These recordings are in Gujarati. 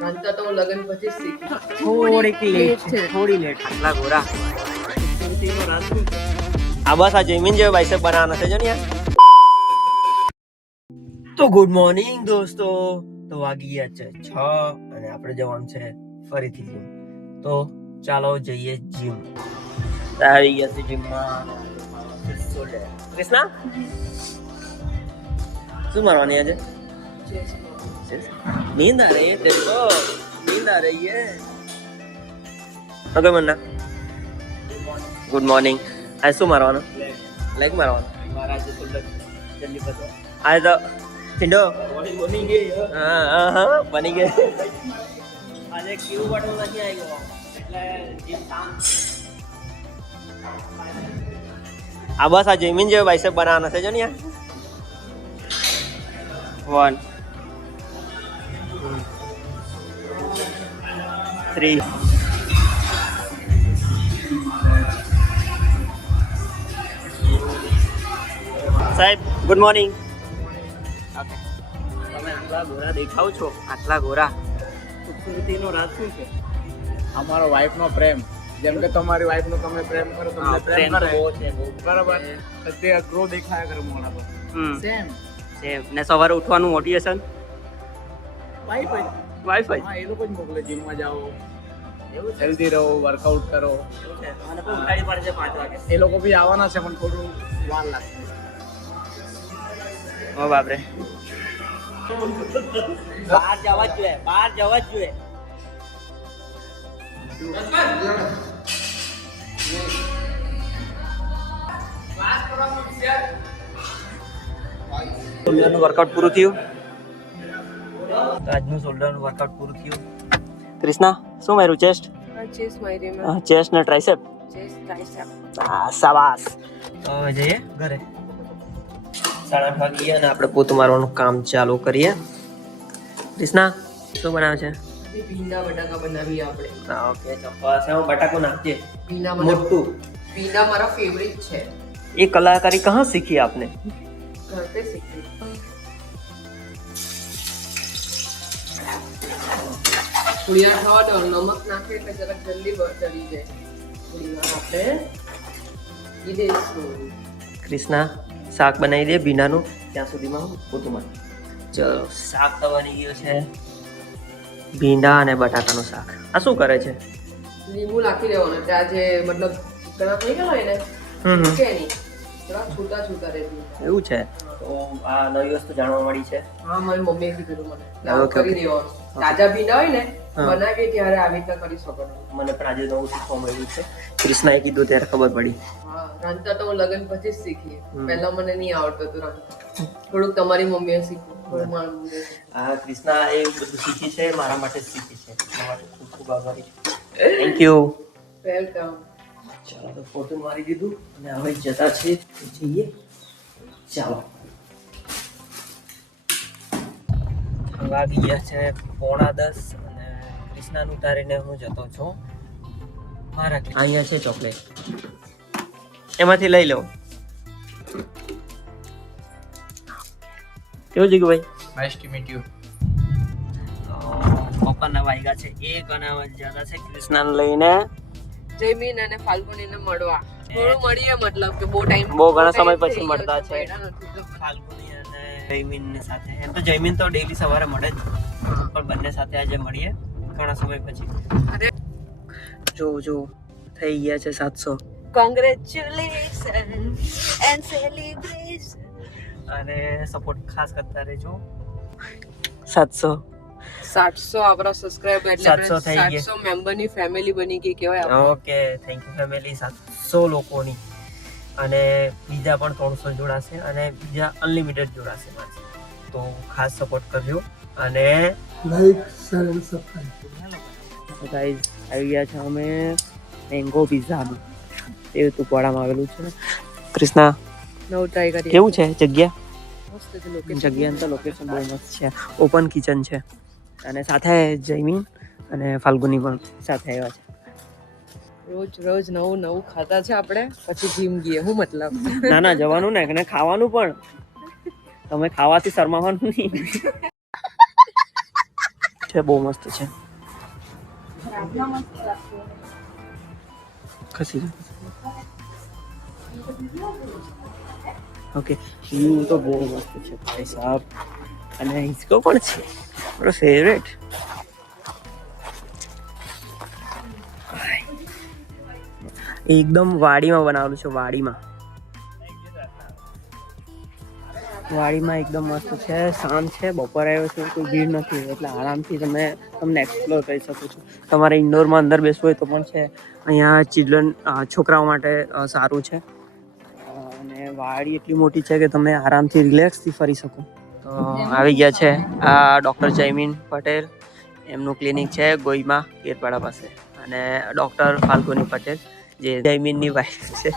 રાંધતા તો હું લગ્ન પછી શીખી. થોડીક લેટ છે. થોડી લેટ આટલા ગોરા. આ બસ આ જમીન જેવો બાઈસેપ બનાવવાના છે જો ને તો ગુડ મોર્નિંગ દોસ્તો. તો વાગી ગયા છે છ અને આપણે જવાનું છે ફરીથી જીમ તો ચાલો જઈએ જીમ આવી ગયા છે જીમમાં કૃષ્ણા? શું મારવાની આજે? नींद आ रही है तेरे को नींद आ रही है ઓકે મન્ના ગુડ મોર્નિંગ આજે શું મારવાનું લેગ મારવાનું આજે તો ઠીંડો હા હા હા બની ગઈ આજે ક્યુ બટન નથી આવ્યો એટલે આ બસ આ જમીન જેવો બાઈસેપ બનાવવાના છે જો ને યાર વન થ્રી સાહેબ ગુડ મોર્નિંગ તમે આટલા ગોરા દેખાવ છો? આટલા ગોરા. ખૂબસૂરતીનો રાજ શું છે? અમારો વાઈફનો પ્રેમ. જેમ કે તમારી વાઈફ નો તમે પ્રેમ કરો તમને પ્રેમ કરે. બરાબર? તે ગ્રો દેખાયા કરે મોડા પર સેમ સેમ ને સવારે ઉઠવાનું મોટિવેશન વાઈફ વાઈફાઈ હા એ લોકો જ મોકલે જીમમાં જાઓ એવું હેલ્ધી રહો વર્કઆઉટ કરો. ઉઠાડી પડે છે પાંચ વાગે. એ લોકો બી આવવાના છે પણ થોડું વાર લાગશે ઓ બાપરે. બહાર જવા જ જોઈએ બહાર જવા જ જોઈએ. વર્કઆઉટ પૂરું થયું? તો આજનું શોલ્ડરનું વર્કઆઉટ પૂરું થયું. ક્રિષ્ના શું માર્યું? ચેસ્ટ ચેસ્ટ માર્યું ને ટ્રાઇસેપ ચેસ્ટ જઈએ ઘરે. સાડા આઠ અને આપણે પોતું મારવાનું કામ ચાલુ કરીએ. ક્રિષ્ના શું બનાવે છે? બટાકો નાખજે. એ કલાકારી કહા શીખી આપને? વાર થવા દો નમક નાખે એટલે જરાક જલ્દી ચડી જાય. થોડી વાર આપણે ઘી ક્રિષ્ના શાક બનાવી દે ભીનાનું. ત્યાં સુધીમાં હું પોતું માર ચલો શાક તો બની ગયું છે. ભીંડા અને બટાકાનું શાક. આ શું કરે છે? લીંબુ નાખી દેવાનું. ત્યાં જે મતલબ ચીકણા થઈ ગયા હોય ને હમ. કે નહીં. છૂટા છૂટા એવું છે? તો આ નવી વસ્તુ જાણવા મળી છે. હા મારી મમ્મીએ કીધું મને. કરી દેવાનું. તાજા ભીંડા હોય ને બનાવીએ ત્યારે આવી રીતના કરી શકો મને પણ આજે નવું શીખવા મળ્યું છે. ક્રિષ્નાએ કીધું ત્યારે ખબર પડી. રાંધતા તો હું લગ્ન પછી જ શીખી પહેલા મને નહીં આવડતું હતું રાંધતા થોડુંક તમારી મમ્મીએ શીખવું ક્રિષ્ના એ બધું શીખી છે મારા માટે શીખી છે. ખૂબ ખૂબ આભારી. થેન્ક યુ વેલકમ ચાલો તો ફોટો મારી દીધું અને હવે જતા છે. જઈએ. ચાલો. વાગી ગયા છે પોણા દસ અને ક્રિષ્નાનું ઉતારીને હું જતો છું. મારા અહીંયા છે ચોકલેટ. એમાંથી લઈ લઉં કેવું જીગુ ભાઈ? નાઇસ ટુ મીટ યુ પપ્પાના વાગ્યા છે એક અને જતા છે ક્રિષ્નાને લઈને. જયમીન અને ફાલ્ગુનીને મળવા. થોડું મળીએ મતલબ કે બહુ ટાઈમ બહુ ઘણા સમય પછી મળતા છે. ફાલ્ગુની અને જયમીનને સાથે. એમ તો જયમીન તો ડેલી સવારે મળે જ. પણ બંને સાથે આજે મળીએ ઘણા સમય પછી. જો જો થઈ ગયા છે સાતસો. કોંગ્રેચ્યુલેશન એન્ડ સેલિબ્રેશન અને સપોર્ટ ખાસ કરતા રહેજો. સાતસો. સાતસો આપણા સબસ્ક્રાઇબ એટલે સાતસો થઈ ગયા. સાતસો મેમ્બરની ફેમિલી બની ગઈ કહેવાય ઓકે થેન્ક યુ ફેમિલી સાતસો લોકોની. અને બીજા પણ ત્રણસો જોડાશે અને બીજા અનલિમિટેડ જોડાશે મારી. તો ખાસ સપોર્ટ કરજો અને like share and subscribe guys આવી ગયા છે અમે મેંગો પિઝા એ તુકવાડામાં આવેલું છે કૃષ્ણા નવું ટ્રાય કરી કેવું છે જગ્યા? છે જગ્યા તો લોકેશન બહુ મસ્ત છે. ઓપન કિચન છે. અને સાથે જયમીન અને ફાલ્ગુની પણ સાથે આવ્યા છે. રોજ રોજ નવું નવું ખાતા છે આપણે, પછી જીમ ગઈએ. હું મતલબ? ના ના, જવાનું ને અને ખાવાનું પણ. તમે ખાવાથી શરમાવાનું નહીં. છે, બહુ મસ્ત છે. ખસી. ઓકે વ્યૂ તો બહુ મસ્ત છે, ભાઈ સાહેબ અને હિંચકો પણ છે. મારો ફેવરેટ એકદમ વાડીમાં બનાવેલું છે, વાડીમાં. વાડીમાં એકદમ મસ્ત છે શાંત છે, બપોરે આવ્યો છે, કોઈ ભીડ નથી, એટલે આરામથી તમે, તમને એક્સપ્લોર કરી શકો છો. તમારે ઇન્ડોરમાં અંદર બેસવું હોય તો પણ છે, અહીંયા ચિલ્ડ્રન છોકરાઓ માટે સારું છે. અને વાડી એટલી મોટી છે કે તમે આરામથી રિલેક્સથી ફરી શકો. તો આવી ગયા છે આ ડૉક્ટર જયમીન પટેલ, એમનું ક્લિનિક છે ગોઈમાં, કેરપાડા પાસે. અને ડૉક્ટર ફાલ્ગુની પટેલ. જે જયમીનની વાઈફ છે.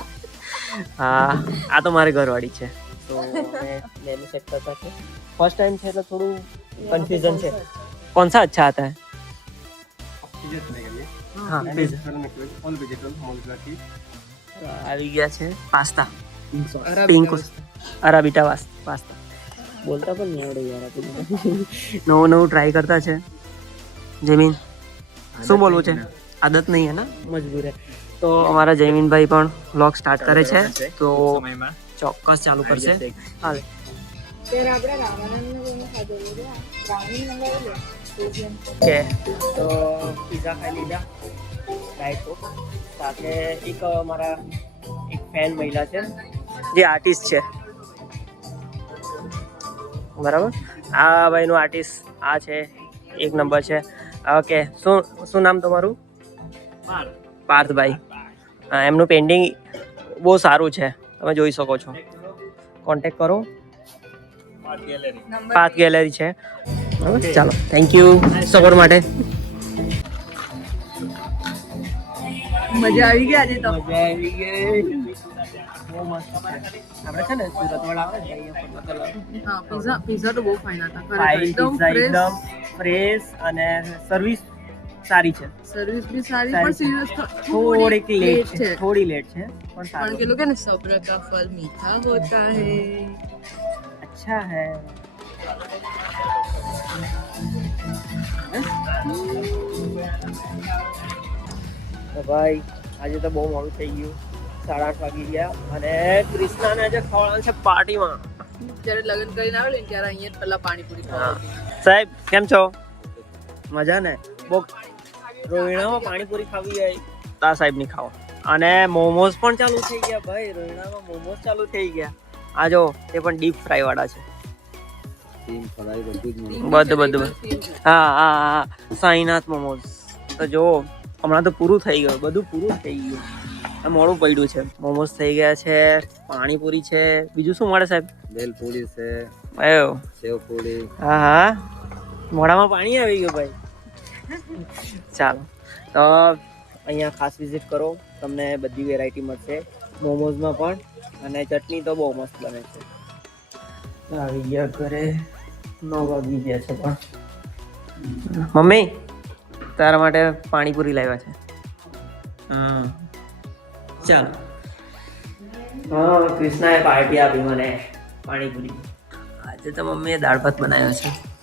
હા આ તો મારી ઘરવાળી છે. તો મેં એનું સેટ કરતા છે. ફર્સ્ટ ટાઈમ છે એટલે થોડું કન્ફ્યુઝન છે. કોણ સા અચ્છા હતા? આવી ગયા છે પાસ્તા. Pink અરાબીટા pasta. બોલતા પણ નહીં આવડે યાર નવું નવું ટ્રાય કરતા છે. જમીન. શું બોલવું છે? આદત નહીં હે ના? મજબૂર હે. તો અમારા જયમીનભાઈ પણ વ્લોગ સ્ટાર્ટ કરે છે. તો ચોક્કસ ચાલુ કરશે. હાલ. ઓકે. તો પીઝા ખાઈ લીધા. ડાયટ સાથે એક મારા એક ફેન મહિલા છે. જે આર્ટિસ્ટ છે. બરાબર? આ ભાઈનું આર્ટિસ્ટ આ છે. એક નંબર છે. ઓકે. શું શું નામ તમારું? પાર્થભાઈ. હા, એમનું પેઇન્ટિંગ બહુ સારું છે. તમે જોઈ શકો છો. કોન્ટેક કરો. પાથ ગેલેરી છે. ચાલો થેન્ક યુ સપોર્ટ માટે. મજા આવી ગઈ આજે તો. મજા આવી ગઈ. આપણે છે ને સુરત વાળા આવે ને અહીંયા ફરવા તો હા પિઝા પિઝા તો બહુ ફાઇન હતા. ખરેખર. એકદમ ફ્રેશ અને સર્વિસ સારી છે. સર્વિસ બી સારી પણ સિરિયસ થોડીક લેટ છે. થોડી લેટ છે પણ સારું કે લોકો ને સબ્ર કા ફલ મીઠા હોતા હે. અચ્છા હે. ભાઈ આજે તો બહુ મોડું થઈ ગયું. સાડા આઠ વાગી ગયા અને ક્રિષ્નાને આજે ખવડાવવાનું છે પાર્ટીમાં. જ્યારે લગ્ન કરીને આવેલું ને ત્યારે અહીંયા પહેલા પાણીપુરી ખાવા સાહેબ કેમ છો? મજા ને બહુ રોહિણામાં પાણીપુરી ખાવી હોય. તા સાહેબની ખાઓ અને મોમોઝ પણ ચાલુ થઈ ગયા ભાઈ. રોહિણામાં મોમોસ ચાલુ થઈ ગયા. આ જો તે પણ ડીપ ફ્રાય વાળા છે. બધું બધું હા હા હા. સાઈનાથ મોમોઝ. તો જો હમણાં તો પૂરું થઈ ગયું. બધું પૂરું થઈ ગયું. મોડું પડ્યું છે. મોમોસ થઈ ગયા છે પાણીપુરી છે. બીજું શું મળે સાહેબ? ભેલપુરી છે એવો. સેવપુરી. હા હા. મોઢામાં પાણી આવી ગયું ભાઈ. ચાલો. તો અહીંયા ખાસ વિઝિટ કરો. તમને બધી વેરાયટી મળશે. મોમોઝમાં પણ. અને ચટણી તો બહુ મસ્ત બને છે. આવી ગયા ઘરે. નવ વાગી ગયા છે પણ. મમ્મી તારા માટે પાણીપુરી લાવ્યા છે. હા. ચાલો. હા કૃષ્ણાએ પાર્ટી આપી મને પાણીપુરી. આજે તો મમ્મીએ દાળ ભાત બનાવ્યો છે.